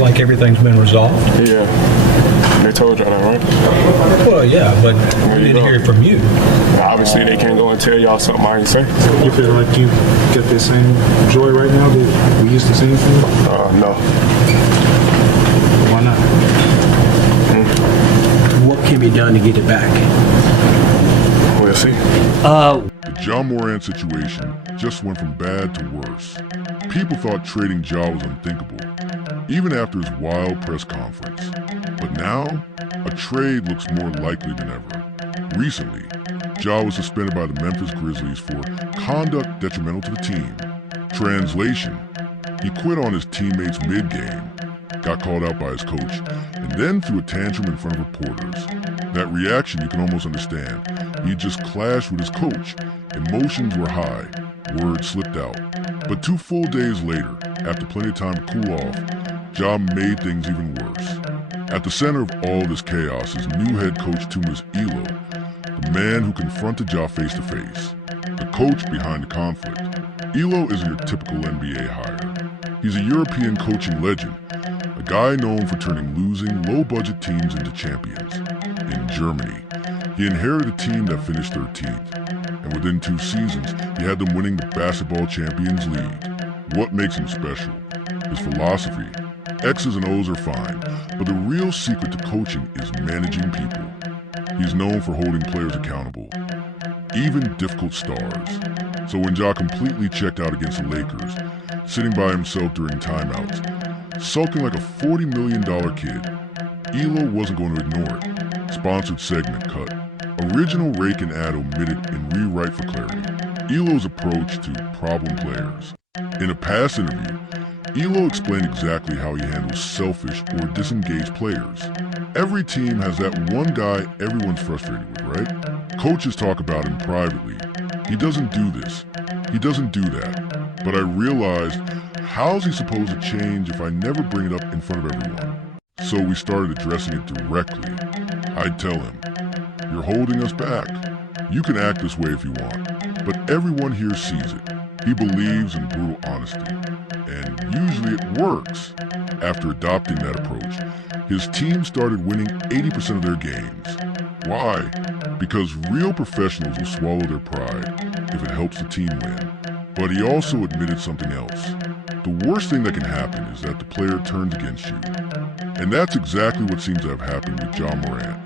like everything's been resolved? Yeah. They told y'all that, right? Well, yeah, but we didn't hear it from you. Obviously, they can't go and tell y'all something I ain't say. You feel like you get the same joy right now that we used to see from you? No. Why not? What can be done to get it back? We'll see. The Ja Morant situation just went from bad to worse. People thought trading Ja was unthinkable, even after his wild press conference. But now, a trade looks more likely than ever. Recently, Ja was suspended by the Memphis Grizzlies for conduct detrimental to the team. Translation: he quit on his teammates mid-game, got called out by his coach, and then threw a tantrum in front of reporters. That reaction you can almost understand. He just clashed with his coach. Emotions were high. Words slipped out. But 2 full days later, after plenty of time to cool off, Ja made things even worse. At the center of all this chaos is new head coach Tumas Elo, the man who confronted Ja face-to-face, the coach behind the conflict. Elo isn't your typical NBA hire. He's a European coaching legend, a guy known for turning losing, low-budget teams into champions. In Germany, he inherited a team that finished 13th, and within 2 seasons, he had them winning the Basketball Champions League. What makes him special? His philosophy. X's and O's are fine, but the real secret to coaching is managing people. He's known for holding players accountable, even difficult stars. So when Ja completely checked out against the Lakers, sitting by himself during timeouts, sulking like a $40 million kid, Elo wasn't going to ignore it. Sponsored segment cut. Original rake and ad omitted and rewrite for clarity. Elo's approach to problem players. In a past interview, Elo explained exactly how he handles selfish or disengaged players. Every team has that one guy everyone's frustrated with, right? Coaches talk about him privately. He doesn't do this. He doesn't do that. But I realized, how's he supposed to change if I never bring it up in front of everyone? So we started addressing it directly. I'd tell him, "You're holding us back. You can act this way if you want, but everyone here sees it." He believes in brutal honesty, and usually it works. After adopting that approach, his team started winning 80% of their games. Why? Because real professionals will swallow their pride if it helps the team win. But he also admitted something else. The worst thing that can happen is that the player turns against you. And that's exactly what seems to have happened with Ja Morant.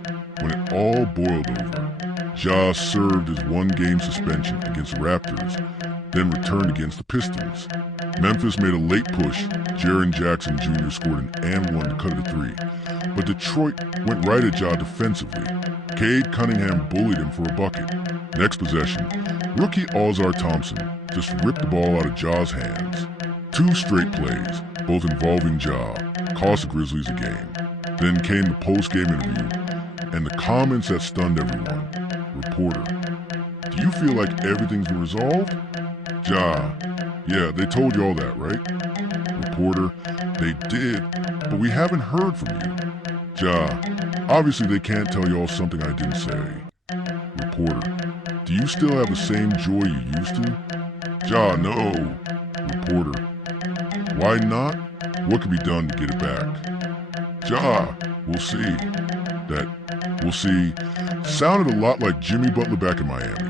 When it all boiled over, Ja served his 1-game suspension against the Raptors, then returned against the Pistons. Memphis made a late push. Jaren Jackson Jr. scored an and one to cut it to 3. But Detroit went right at Ja defensively. Cade Cunningham bullied him for a bucket. Next possession, rookie Alzar Thompson just ripped the ball out of Ja's hands. 2 straight plays, both involving Ja, cost the Grizzlies a game. Then came the post-game interview, and the comments that stunned everyone. Reporter: "Do you feel like everything's been resolved?" Ja: "Yeah, they told you all that, right?" Reporter: "They did, but we haven't heard from you." Ja: "Obviously they can't tell you all something I didn't say." Reporter: "Do you still have the same joy you used to?" Ja: "No." Reporter: "Why not? What can be done to get it back?" Ja: "We'll see." That "we'll see" sounded a lot like Jimmy Butler back in Miami,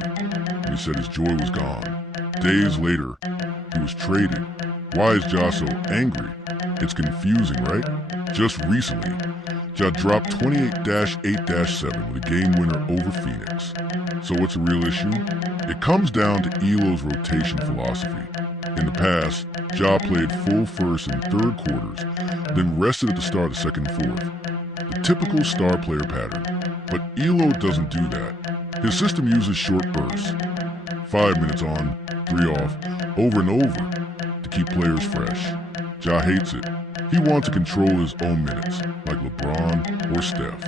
when he said his joy was gone. Days later, he was traded. Why is Ja so angry? It's confusing, right? Just recently, Ja dropped 28-8-7 with a game winner over Phoenix. So what's the real issue? It comes down to Elo's rotation philosophy. In the past, Ja played full first and third quarters, then rested at the start of the second and fourth. The typical star player pattern. But Elo doesn't do that. His system uses short bursts. 5 minutes on, 3 off, over and over, to keep players fresh. Ja hates it. He wants to control his own minutes, like LeBron or Steph.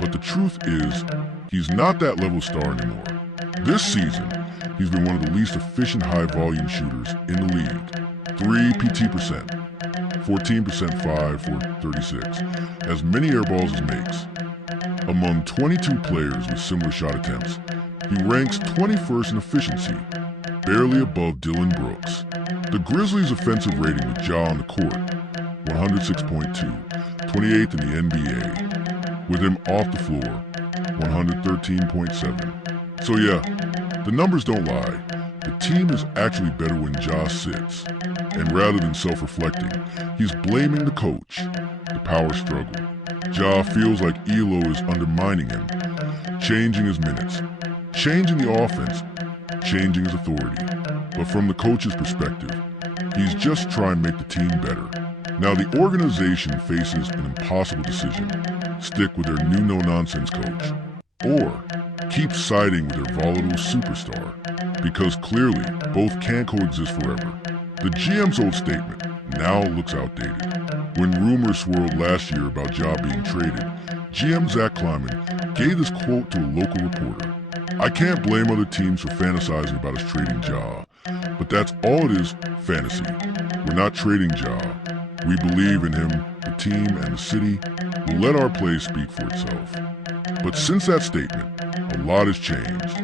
But the truth is, he's not that level star anymore. This season, he's been one of the least efficient high-volume shooters in the league. 3 PT%, 14% 5 for 36, as many air balls as makes. Among 22 players with similar shot attempts, he ranks 21st in efficiency, barely above Dylan Brooks. The Grizzlies' offensive rating with Ja on the court, 106.2, 28th in the NBA. With him off the floor, 113.7. So yeah, the numbers don't lie. The team is actually better when Ja sits. And rather than self-reflecting, he's blaming the coach, the power struggle. Ja feels like Elo is undermining him, changing his minutes, changing the offense, changing his authority. But from the coach's perspective, he's just trying to make the team better. Now the organization faces an impossible decision. Stick with their new no-nonsense coach, or keep siding with their volatile superstar, because clearly both can't coexist forever. The GM's old statement now looks outdated. When rumors swirled last year about Ja being traded, GM Zach Kleiman gave this quote to a local reporter. "I can't blame other teams for fantasizing about us trading Ja, but that's all it is, fantasy. We're not trading Ja. We believe in him, the team, and the city. We'll let our play speak for itself." But since that statement, a lot has changed.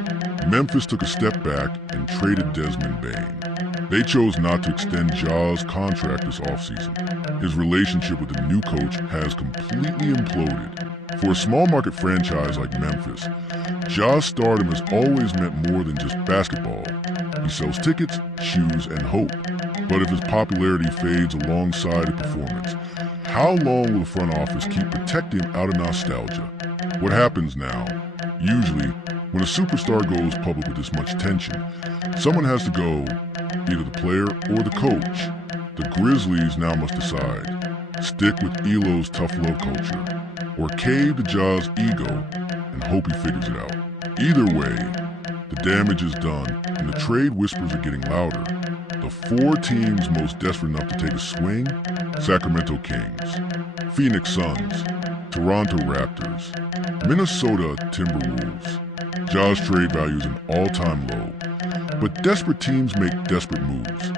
Memphis took a step back and traded Desmond Bane. They chose not to extend Ja's contract this offseason. His relationship with the new coach has completely imploded. For a small market franchise like Memphis, Ja's stardom has always meant more than just basketball. He sells tickets, shoes, and hope. But if his popularity fades alongside his performance, how long will the front office keep protecting him out of nostalgia? What happens now? Usually, when a superstar goes public with this much tension, someone has to go, either the player or the coach. The Grizzlies now must decide. Stick with Elo's tough love culture, or cave to Ja's ego and hope he figures it out. Either way, the damage is done and the trade whispers are getting louder. The four teams most desperate enough to take a swing: Sacramento Kings, Phoenix Suns, Toronto Raptors, Minnesota Timberwolves. Ja's trade value is an all-time low, but desperate teams make desperate moves.